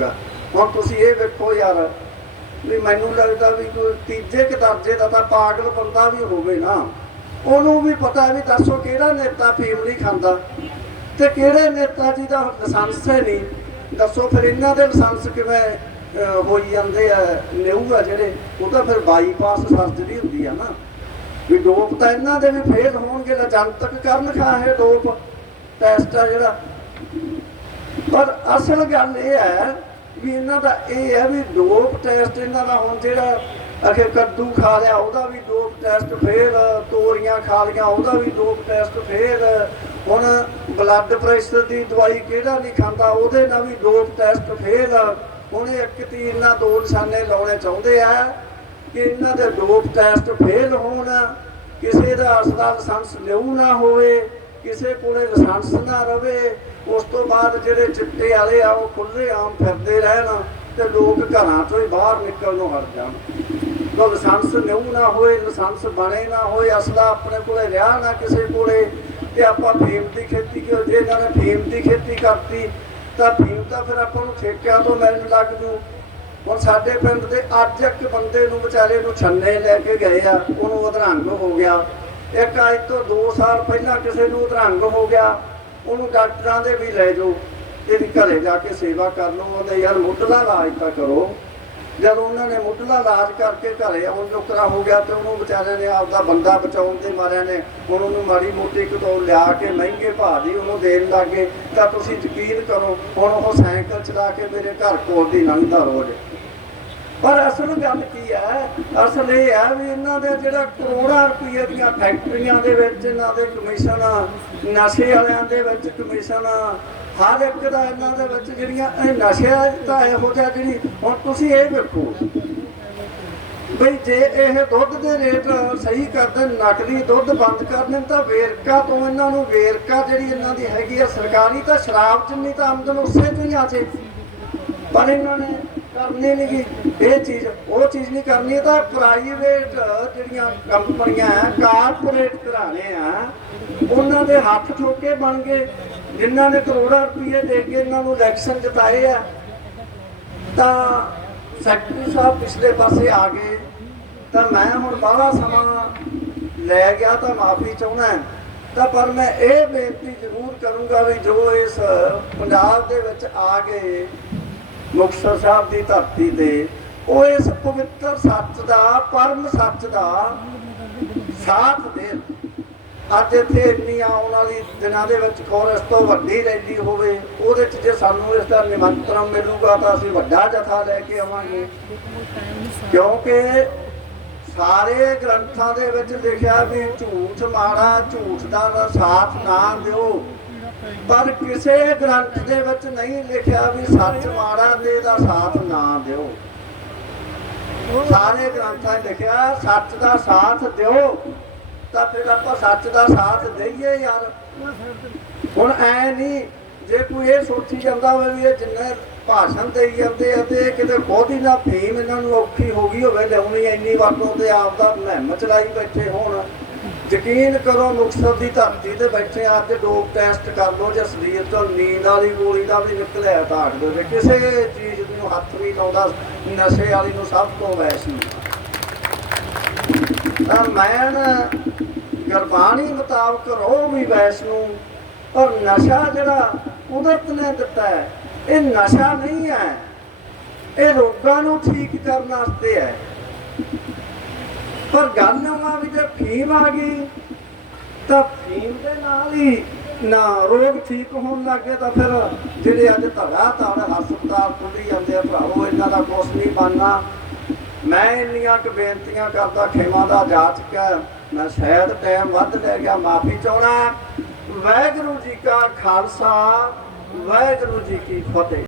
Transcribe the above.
ਹੋਊਗਾ। ਹੁਣ ਤੁਸੀਂ ਇਹ ਵੇਖੋ ਯਾਰ, ਵੀ ਮੈਨੂੰ ਲੱਗਦਾ ਵੀ ਕੋਈ ਤੀਜੇ ਕਿ ਦਾ ਤਾਂ ਪਾਗਲ ਬੰਦਾ ਵੀ ਹੋਵੇ ਨਾ। ਉਹਨੂੰ ਵੀ ਪਤਾ ਵੀ ਦੱਸੋ ਕਿਹੜਾ ਨੇਤਾ ਫੀਮ ਨਹੀਂ ਖਾਂਦਾ ਤੇ ਕਿਹੜੇ ਨੇਤਾ ਜੀ ਦਾ ਲਾਇਸੈਂਸ ਹੈ ਨਹੀਂ। ਦੱਸੋ ਫਿਰ ਇਹਨਾਂ ਦੇ ਲਾਇਸੈਂਸ ਕਿਵੇਂ ਹੋਈ ਜਾਂਦੇ ਆ, ਨਿਊ ਆ ਜਿਹੜੇ, ਉਹ ਤਾਂ ਫਿਰ ਬਾਈਪਾਸ ਸਰਜਰੀ ਹੁੰਦੀ ਆ ਨਾ। ਵੀ ਡੋਪ ਤਾਂ ਇਹਨਾਂ ਦੇ ਵੀ ਫੇਲ ਹੋਣਗੇ ਤਾਂ ਜਨਤਕ ਕਰਨ ਖਾਏ ਡੋਪ ਟੈਸਟ ਆ ਜਿਹੜਾ। ਪਰ ਅਸਲ ਗੱਲ ਇਹ ਹੈ ਵੀ ਇਹਨਾਂ ਦਾ ਇਹ ਹੈ ਵੀ ਡੋਪ ਟੈਸਟ ਇਹਨਾਂ ਦਾ ਹੁਣ ਜਿਹੜਾ ਅਖੇ ਕੱਦੂ ਖਾ ਲਿਆ, ਉਹਦਾ ਵੀ ਡੋਪ ਟੈਸਟ ਫੇਲ ਤੋਰੀਆਂ ਖਾ ਲੀਆਂ, ਉਹਦਾ ਵੀ ਡੋਪ ਟੈਸਟ ਫੇਲ ਹੁਣ ਬਲੱਡ ਪ੍ਰੈਸ਼ਰ ਦੀ ਦਵਾਈ ਕਿਹੜਾ ਨਹੀਂ ਖਾਂਦਾ, ਉਹਦੇ ਨਾਲ ਵੀ ਡੋਪ ਟੈਸਟ ਫੇਲ ਹੁਣ ਇੱਕ ਤੀਰ ਨਾਲ ਦੋ ਨਿਸ਼ਾਨੇ ਲਾਉਣੇ ਚਾਹੁੰਦੇ ਆ ਕਿ ਇਹਨਾਂ ਦੇ ਡੋਪ ਟੈਸਟ ਫੇਲ ਹੋਣ, ਕਿਸੇ ਦਾ ਅਸਲਾ ਲਾਇਸੈਂਸ ਲਿਉ ਨਾ ਹੋਵੇ ਕਿਸੇ ਕੋਲੇ ਲਾਇਸੈਂਸ ਨਾ ਰਵੇ, ਉਸ ਤੋਂ ਬਾਅਦ ਜਿਹੜੇ ਚਿੱਟੇ ਵਾਲੇ ਆ, ਉਹ ਖੁੱਲੇ ਆਮ ਫਿਰਦੇ ਰਹਿਣ ਤੇ ਲੋਕ ਘਰਾਂ ਤੋਂ ਹੀ ਬਾਹਰ ਨਿਕਲਣੋਂ ਹਟ ਜਾਣ। ਜੋ ਲਾਇਸੈਂਸ ਲਿਉ ਨਾ ਹੋਏ, ਲਾਇਸੈਂਸ ਬਣੇ ਨਾ ਹੋਏ, ਅਸਲਾ ਆਪਣੇ ਕੋਲੇ ਰਿਹਾ ਨਾ ਕਿਸੇ ਕੋਲੇ, ਤੇ ਆਪਾਂ ਫੀਮ ਦੀ ਖੇਤੀ ਕਿਉਂ, ਜੇ ਇਹਨਾਂ ਨੇ ਫੀਮ ਦੀ ਖੇਤੀ ਕਰਤੀ, ਤਾਂ ਫੀਮ ਤਾਂ ਫਿਰ ਆਪਾਂ ਨੂੰ ਠੇਕਿਆਂ ਤੋਂ ਮਿਲਣ ਲੱਗ ਜੂ। ਹੁਣ ਸਾਡੇ ਪਿੰਡ ਦੇ ਅੱਜ ਇੱਕ ਬੰਦੇ ਨੂੰ ਵਿਚਾਰੇ ਨੂੰ ਛੰਨੇ ਲੈ ਕੇ ਗਏ ਆ, ਉਹਨੂੰ ਅਧਰੰਗ ਹੋ ਗਿਆ। ਇੱਕ ਅੱਜ ਤੋਂ 2 ਸਾਲ ਪਹਿਲਾਂ ਕਿਸੇ ਨੂੰ ਅਧਰੰਗ ਹੋ ਗਿਆ, ਉਹਨੂੰ ਡਾਕਟਰਾਂ ਦੇ ਵੀ ਲੈ ਜਾਓ, ਇਹਦੀ ਘਰੇ ਜਾ ਕੇ ਸੇਵਾ ਕਰ ਲਓ, ਉਹਦੇ ਯਾਰ ਮੁੱਢਲਾ ਇਲਾਜ ਤਾਂ ਕਰੋ। ਜਦ ਉਹਨਾਂ ਨੇ ਮੁੱਢਲਾ ਇਲਾਜ ਕਰਕੇ ਘਰੇ ਆਉਣ ਜੋਕਰਾ ਹੋ ਗਿਆ, ਤੇ ਉਹਨੂੰ ਵਿਚਾਰੇ ਨੇ ਆਪਦਾ ਬੰਦਾ ਬਚਾਉਣ ਦੇ ਮਾਰਿਆਂ ਨੇ, ਹੁਣ ਉਹਨੂੰ ਮਾੜੀ ਮੋਟੀ ਕਿਤੋਂ ਲਿਆ ਕੇ ਮਹਿੰਗੇ ਭਾਅ ਦੀ ਉਹਨੂੰ ਦੇਣ ਲੱਗੇ ਤਾਂ ਤੁਸੀਂ ਯਕੀਨ ਕਰੋ, ਹੁਣ ਉਹ ਸਾਈਕਲ ਚਲਾ ਕੇ ਮੇਰੇ ਘਰ ਕੋਲ ਦੀ ਲੰਘਦਾ ਰੋਜ਼। ਪਰ ਅਸਲ ਗੱਲ ਕੀ ਹੈ ਅਸਲ ਇਹ ਹੈ ਵੀ ਇਹਨਾਂ ਦੇ ਜਿਹੜਾ ਕਰੋੜਾਂ ਰੁਪਏ ਦੀਆਂ ਫੈਕਟਰੀਆਂ ਦੇ ਵਿੱਚ, ਇਹਨਾਂ ਦੇ ਕਮਿਸ਼ਨ, ਨਸ਼ੇ ਵਾਲਿਆਂ ਦੇ ਵਿੱਚ ਕਮਿਸ਼ਨ, ਹਰ ਇੱਕ ਦਾ ਇਹਨਾਂ ਦੇ ਵਿੱਚ ਜਿਹੜੀਆਂ ਇਹ ਨਸ਼ੇ ਤਾਂ ਇਹੋ ਜਿਹਾ ਜਿਹੜੀ ਹੁਣ ਤੁਸੀਂ ਇਹ ਵੇਖੋ ਬਈ ਜੇ ਇਹ ਦੁੱਧ ਦੇ ਰੇਟ ਸਹੀ ਕਰਦੇ ਨਕਲੀ ਦੁੱਧ ਬੰਦ ਕਰ ਦੇਣ, ਤਾਂ ਵੇਰਕਾ ਤੋਂ ਇਹਨਾਂ ਨੂੰ ਵੇਰਕਾ ਜਿਹੜੀ ਇਹਨਾਂ ਦੀ ਹੈਗੀ ਆ ਸਰਕਾਰੀ ਤਾਂ ਸ਼ਰਾਬ ਜਿੰਨੀ ਤਾਂ ਆਮਦਨ ਉਸੇ ਤੋਂ ਹੀ ਆ ਜੇ। ਪਰ ਇਹਨਾਂ ਨੇ ਕਰਨੀ ਨਹੀਂ ਗੀ ਇਹ ਚੀਜ਼, ਉਹ ਚੀਜ਼ ਨਹੀਂ ਕਰਨੀ, ਇਹ ਤਾਂ ਪ੍ਰਾਈਵੇਟ ਜਿਹੜੀਆਂ ਕੰਪਨੀਆਂ ਕਾਰਪੋਰੇਟ ਘਰਾਣੇ ਆ, ਉਹਨਾਂ ਦੇ ਹੱਥ ਠੋਕੇ ਬਣ ਗਏ। ਜਿਨ੍ਹਾਂ ਨੇ ਕਰੋੜਾਂ ਰੁਪਏ ਦੇ ਕੇ ਇਹਨਾਂ ਨੂੰ ਇਲੈਕਸ਼ਨ ਜਿਤਾਏ ਆ, ਤਾਂ ਸੈਕਟਰੀ ਸਾਹਿਬ ਪਿਛਲੇ ਪਾਸੇ ਆ ਗਏ। ਤਾਂ ਮੈਂ ਹੁਣ ਬਾਹਲਾ ਸਮਾਂ ਲੈ ਗਿਆ ਤਾਂ ਮਾਫੀ ਚਾਹੁੰਦਾ ਤਾਂ ਪਰ ਮੈਂ ਇਹ ਬੇਨਤੀ ਜ਼ਰੂਰ ਕਰੂੰਗਾ ਵੀ ਜੋ ਇਸ ਪੰਜਾਬ ਦੇ ਵਿੱਚ ਆ ਗਏ ਮੁਕਤਸਰ ਸਾਹਿਬ ਦੀ ਧਰਤੀ ਤੇ, ਉਹ ਇਸ ਪਵਿੱਤਰ ਸੱਚ ਦਾ, ਪਰਮ ਸੱਚ ਦਾ ਸਾਥ ਦੇਣ। ਅੱਜ ਇੱਥੇ ਇੰਨੀ ਆਉਣ ਵਾਲੀ ਦਿਨਾਂ ਦੇ ਵਿੱਚ ਖੋਰ ਤੋਂ ਵੱਡੀ ਰੈਲੀ ਹੋਵੇ, ਉਹਦੇ 'ਚ ਜੇ ਸਾਨੂੰ ਇਸ ਦਾ ਨਿਮੰਤਰਣ ਮਿਲੂਗਾ ਤਾਂ ਅਸੀਂ ਵੱਡਾ ਜਥਾ ਲੈ ਕੇ ਆਵਾਂਗੇ। ਕਿਉਂਕਿ ਸਾਰੇ ਗ੍ਰੰਥਾਂ ਦੇ ਵਿੱਚ ਲਿਖਿਆ ਵੀ ਝੂਠ ਮਾੜਾ, ਝੂਠ ਦਾ ਸਾਥ ਨਾ ਦਿਓ। ਪਰ ਕਿਸੇ ਗ੍ਰੰਥ ਦੇ ਵਿੱਚ ਨਹੀਂ ਲਿਖਿਆ ਵੀ ਸੱਚ ਮਾੜਾ ਤੇ ਦਾ ਸਾਥ ਨਾ ਦਿਓ। ਸਾਰੇ ਗ੍ਰੰਥਾਂ ਲਿਖਿਆ, ਸੱਚ ਦਾ ਸਾਥ ਦਿਓ, ਤਾਂ ਫਿਰ ਆਪਾਂ ਸੱਚ ਦਾ ਸਾਥ ਦਈਏ ਯਾਰ। ਹੁਣ ਐ ਨਹੀਂ, ਜੇ ਕੋਈ ਇਹ ਸੋਚੀ ਜਾਂਦਾ ਹੋਵੇ ਵੀ ਇਹ ਜਿੰਨੇ ਭਾਸ਼ਣ ਦੇਈ ਜਾਂਦੇ ਆ ਤੇ ਕਿਤੇ ਖੁਦ ਨਾ ਫੇਮ ਇਹਨਾਂ ਨੂੰ ਔਖੀ ਹੋ ਗਈ ਹੋਵੇ, ਲਿਆਉਣੀ ਇੰਨੀ ਵਰਤੋਂ ਤੇ ਆਪ ਦਾ ਮੁਹਿੰਮ ਚਲਾਈ ਬੈਠੇ ਹੋਣ। ਯਕੀਨ ਕਰੋ ਮੁਕਤਸਰ ਦੀ ਧਰਤੀ ਤੇ ਬੈਠੇ ਆ ਤੇ ਡੋਪ ਟੈਸਟ ਕਰ ਲਓ ਜੇ ਸਰੀਰ ਤੋਂ ਨੀਂਦ ਵਾਲੀ ਗੋਲੀ ਦਾ ਵੀ ਨਿਕਲਿਆ ਤਾਂ ਹਟ ਦੇ ਕਿਸੇ ਚੀਜ਼ ਨੂੰ ਹੱਥ ਵੀ ਲਾਉਂਦਾ, ਨਸ਼ੇ ਵਾਲੀ ਨੂੰ ਸਭ ਤੋਂ ਵੈਸੀ ਤਾਂ ਮੈਂ ਨਾ ਗੁਰਬਾਣੀ ਮੁਤਾਬਕ ਰੋ ਵੀ ਵੈਸ ਨੂੰ, ਪਰ ਨਸ਼ਾ ਜਿਹੜਾ ਕੁਦਰਤ ਨੇ ਦਿੱਤਾ ਹੈ, ਇਹ ਨਸ਼ਾ ਨਹੀਂ ਹੈ। ਇਹ ਰੋਗਾਂ ਨੂੰ ਠੀਕ ਕਰਨ ਵਾਸਤੇ ਹੈ। ਪਰ ਗੱਲ ਉਹ ਆ ਵੀ ਜੇ ਫੀਮ ਆ ਗਈ। ਤਾਂ ਫੀਮ ਦੇ ਨਾਲ ਹੀ ਨਾ ਰੋਗ ਠੀਕ ਹੋਣ ਲੱਗੇ ਤਾਂ ਫਿਰ ਜਿਹੜੇ ਅੱਜ ਧੜਾ ਧੜ ਹਸਪਤਾਲ ਖੁੱਲੀ ਜਾਂਦੇ ਆ ਭਰਾਵੋ, ਇਹਨਾਂ ਦਾ ਕੁਛ ਨਹੀਂ ਬਣਨਾ। ਮੈਂ ਇੰਨੀਆਂ ਕੁ ਬੇਨਤੀਆਂ ਕਰਦਾ, ਖੇਮਾ ਦਾ ਜਾ ਚੁੱਕਾ ਮੈਂ ਸ਼ਾਇਦ ਟਾਈਮ ਵੱਧ ਲੈ ਗਿਆ, ਮਾਫੀ ਚਾਹੁੰਦਾ। ਵਾਹਿਗੁਰੂ ਜੀ ਕਾ ਖਾਲਸਾ, ਵਾਹਿਗੁਰੂ ਜੀ ਕੀ ਫਤਿਹ।